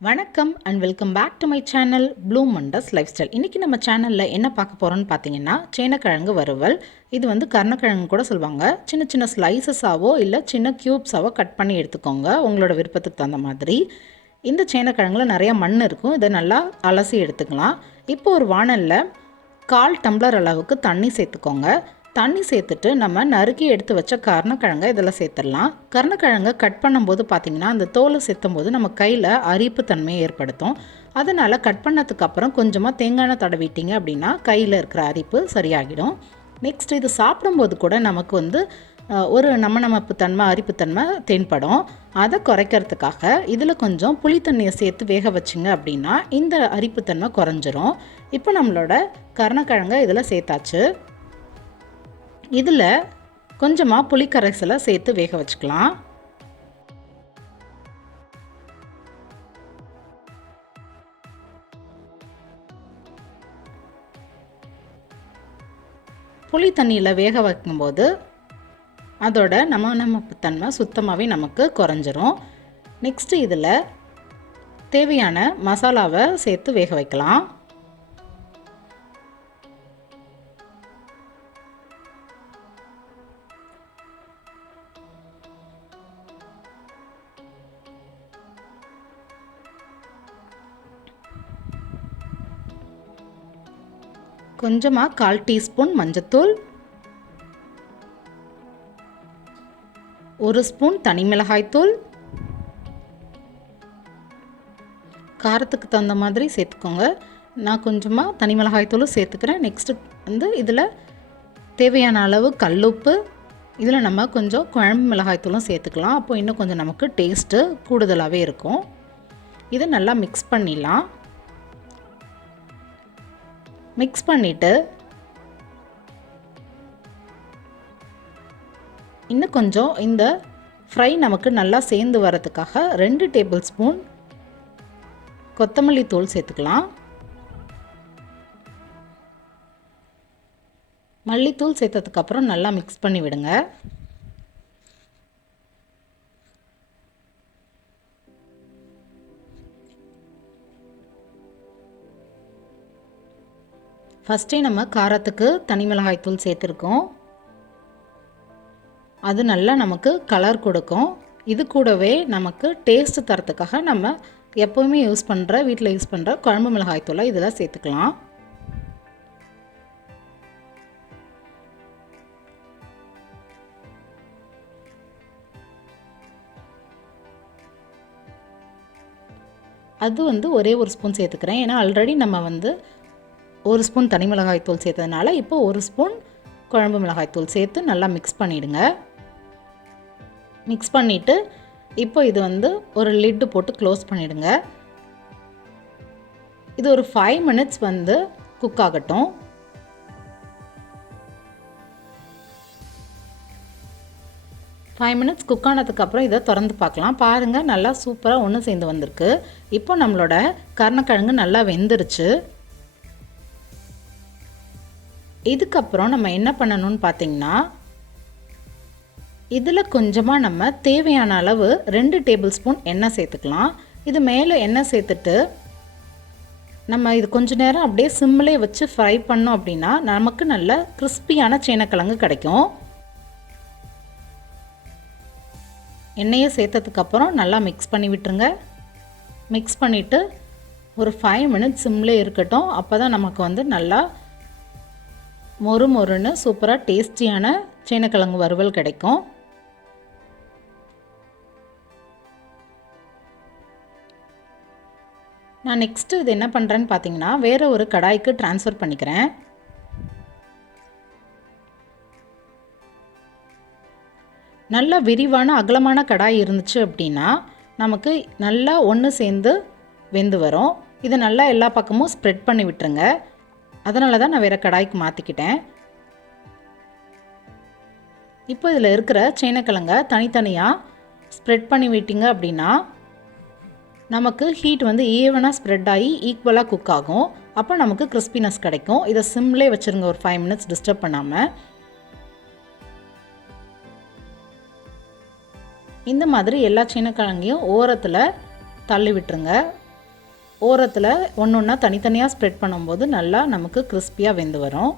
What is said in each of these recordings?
வணக்கம் and welcome back to my channel blue மண்டஸ் lifestyle. இன்றைக்கி நம்ம சேனலில் என்ன பார்க்க போகிறோன்னு பார்த்தீங்கன்னா சேனக்கிழங்கு வறுவல். இது வந்து கருணக்கிழங்கு கூட சொல்லுவாங்க. சின்ன சின்ன ஸ்லைசஸாவோ இல்லை சின்ன க்யூப்ஸாவோ கட் பண்ணி எடுத்துக்கோங்க உங்களோட விருப்பத்துக்கு தகுந்த மாதிரி. இந்த சேனக்கிழங்குல நிறையா மண் இருக்கும், இதை நல்லா அலசி எடுத்துக்கலாம். இப்போ ஒரு வாணலில் 1/4 டம்ளர் அளவுக்கு தண்ணி சேர்த்துக்கோங்க. தண்ணி சேர்த்துட்டு நம்ம நறுக்கி எடுத்து வச்ச கருணக்கிழங்கை இதில் சேர்த்துடலாம். கருணக்கிழங்கை கட் பண்ணும்போது பார்த்திங்கன்னா அந்த தோலை சேர்த்தும் போது நம்ம கையில் அரிப்பு தன்மையை ஏற்படுத்தும். அதனால் கட் பண்ணதுக்கப்புறம் கொஞ்சமாக தேங்காய் எண்ணெய் தடவிட்டிங்க அப்படின்னா கையில் இருக்கிற அரிப்பு சரியாகிடும். நெக்ஸ்ட் இது சாப்பிடும்போது கூட நமக்கு வந்து ஒரு நமப்பு தன்மை அரிப்புத்தன்மை தென்படும். அதை குறைக்கிறதுக்காக இதில் கொஞ்சம் புளி தண்ணியை சேர்த்து வேக வச்சிங்க அப்படின்னா இந்த அரிப்புத்தன்மை குறைஞ்சிரும். இப்போ நம்மளோட கருணக்கிழங்கை இதில் சேர்த்தாச்சு. இதில் கொஞ்சமாக புளிக்கரைசலை சேர்த்து வேக வச்சுக்கலாம். புளி தண்ணியில் வேக வைக்கும்போது அதோட நமப்பு தன்மை சுத்தமாகவே நமக்கு குறைஞ்சிரும். நெக்ஸ்ட்டு இதில் தேவையான மசாலாவை சேர்த்து வேக வைக்கலாம். கொஞ்சமாக 1/4 டீஸ்பூன் மஞ்சத்தூள், 1 ஸ்பூன் தனி மிளகாய்த்தூள், காரத்துக்கு தகுந்த மாதிரி சேர்த்துக்கோங்க. நான் கொஞ்சமாக தனி மிளகாய்த்தூளும் சேர்த்துக்கிறேன். நெக்ஸ்ட்டு வந்து இதில் தேவையான அளவு கல்லுப்பு, இதில் நம்ம கொஞ்சம் குழம்பு மிளகாய்த்தூளும் சேர்த்துக்கலாம். அப்போ இன்னும் கொஞ்சம் நமக்கு டேஸ்ட்டு கூடுதலாகவே இருக்கும். இதை நல்லா மிக்ஸ் பண்ணிடலாம். மிக்ஸ் பண்ணிவிட்டு இன்னும் கொஞ்சம் இந்த ஃப்ரை நமக்கு நல்லா சேர்ந்து வரதுக்காக 2 டேபிள் ஸ்பூன் கொத்தமல்லி தூள் சேர்த்துக்கலாம். மல்லித்தூள் சேர்த்ததுக்கப்புறம் நல்லா மிக்ஸ் பண்ணி விடுங்க. ஃபஸ்ட்டே நம்ம காரத்துக்கு தனி மிளகாய் தூள் சேர்த்துருக்கோம், அது நல்லா நமக்கு கலர் கொடுக்கும். இது கூடவே நமக்கு டேஸ்ட் தரத்துக்காக நம்ம எப்போவுமே வீட்டில் யூஸ் பண்ணுற குழம்பு மிளகாய் தூளை இதில் சேர்த்துக்கலாம். அது வந்து ஒரே ஒரு ஸ்பூன் சேர்த்துக்கிறேன். ஏன்னா ஆல்ரெடி நம்ம வந்து 1 ஸ்பூன் தனி மிளகாய்த்தூள் சேர்த்ததுனால இப்போ 1 ஸ்பூன் குழம்பு மிளகாய்த்தூள் சேர்த்து நல்லா மிக்ஸ் பண்ணிவிடுங்க. மிக்ஸ் பண்ணிவிட்டு இப்போ இது வந்து ஒரு லிட்டு போட்டு க்ளோஸ் பண்ணிவிடுங்க. இது ஒரு 5 மினிட்ஸ் வந்து குக் ஆகட்டும். ஃபைவ் மினிட்ஸ் குக் ஆனதுக்கப்புறம் இதை திறந்து பார்க்கலாம். பாருங்கள், நல்லா சூப்பராக ஒன்று சேர்ந்து வந்திருக்கு. இப்போ நம்மளோட கருணக்கிழங்கு நல்லா வெந்துருச்சு. இதுக்கப்புறம் நம்ம என்ன பண்ணணும்னு பார்த்திங்கன்னா இதில் கொஞ்சமாக நம்ம தேவையான அளவு 2 டேபிள் ஸ்பூன் எண்ணெய் சேர்த்துக்கலாம். இது மேலே எண்ணெய் சேர்த்துட்டு நம்ம இது கொஞ்ச நேரம் அப்படியே சிம்மிலே வச்சு ஃப்ரை பண்ணோம் அப்படின்னா நமக்கு நல்ல கிறிஸ்பியான சேனக்கிழங்கு கிடைக்கும். எண்ணெயை சேர்த்ததுக்கப்புறம் நல்லா மிக்ஸ் பண்ணி விட்டுருங்க. மிக்ஸ் பண்ணிவிட்டு ஒரு 5 மினிட்ஸ் சிம்மிலே இருக்கட்டும். அப்போ தான் நமக்கு வந்து நல்லா மொறுன்னு சூப்பராக டேஸ்டியான சேனக்கிழங்கு வறுவல் கிடைக்கும். நான் நெக்ஸ்ட்டு இது என்ன பண்ணுறேன்னு பார்த்தீங்கன்னா வேறு ஒரு கடாய்க்கு ட்ரான்ஸ்ஃபர் பண்ணிக்கிறேன். நல்லா விரிவான அகலமான கடாய் இருந்துச்சு அப்படின்னா நமக்கு நல்லா ஒன்று சேர்ந்து வெந்து வரும். இதை நல்லா எல்லா பக்கமும் ஸ்ப்ரெட் பண்ணி விட்டுருங்க. அதனால தான் நான் வேறு கடாய்க்கு மாற்றிக்கிட்டேன். இப்போ இதில் இருக்கிற சேனக்கிழங்கை தனித்தனியாக ஸ்ப்ரெட் பண்ணி விட்டிங்க அப்படின்னா நமக்கு ஹீட் வந்து ஈவனாக ஸ்ப்ரெட் ஆகி ஈக்குவலாக குக் ஆகும். அப்போ நமக்கு கிறிஸ்பினஸ் கிடைக்கும். இதை சிம்லே வச்சுருங்க ஒரு 5 மினிட்ஸ் டிஸ்டர்ப் பண்ணாமல். இந்த மாதிரி எல்லா சேனக்கிழங்கையும் ஓரத்தில் தள்ளி விட்டுருங்க. ஓரத்தில் ஒன்று ஒன்றா தனித்தனியாக ஸ்ப்ரெட் பண்ணும்போது நல்லா நமக்கு கிறிஸ்பியாக வெந்து வரும்.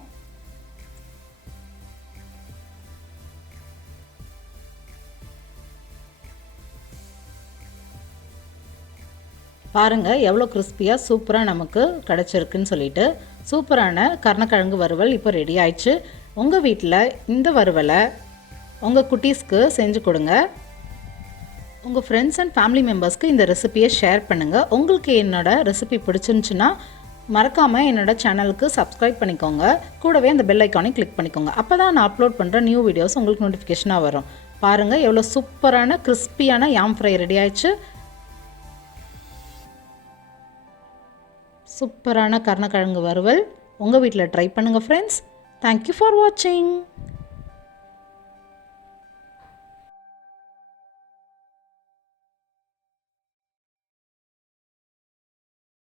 பாருங்கள் எவ்வளோ கிறிஸ்பியாக சூப்பராக நமக்கு கிடச்சிருக்குன்னு சொல்லிட்டு. சூப்பரான கருணக்கிழங்கு வறுவல் இப்போ ரெடி ஆயிடுச்சு. உங்கள் வீட்டில் இந்த வறுவலை உங்கள் குட்டீஸ்க்கு செஞ்சு கொடுங்க. உங்கள் ஃப்ரெண்ட்ஸ் அண்ட் ஃபேமிலி மெம்பர்ஸ்க்கு இந்த ரெசிபியை ஷேர் பண்ணுங்கள். உங்களுக்கு என்னோடய ரெசிபி பிடிச்சிருந்துச்சுன்னா மறக்காமல் என்னோடய சேனலுக்கு சப்ஸ்கிரைப் பண்ணிக்கோங்க. கூடவே அந்த பெல் ஐக்கானை கிளிக் பண்ணிக்கோங்க. அப்போ தான் நான் அப்லோட் பண்ணுற நியூ வீடியோஸ் உங்களுக்கு நோட்டிஃபிகேஷனாக வரும். பாருங்கள் எவ்வளோ சூப்பரான கிறிஸ்பியான யாம் ஃப்ரை ரெடி ஆயிடுச்சு. சூப்பரான கருணக்கிழங்கு வறுவல் உங்கள் வீட்டில் ட்ரை பண்ணுங்கள் ஃப்ரெண்ட்ஸ். தேங்க்யூ ஃபார் வாட்சிங்.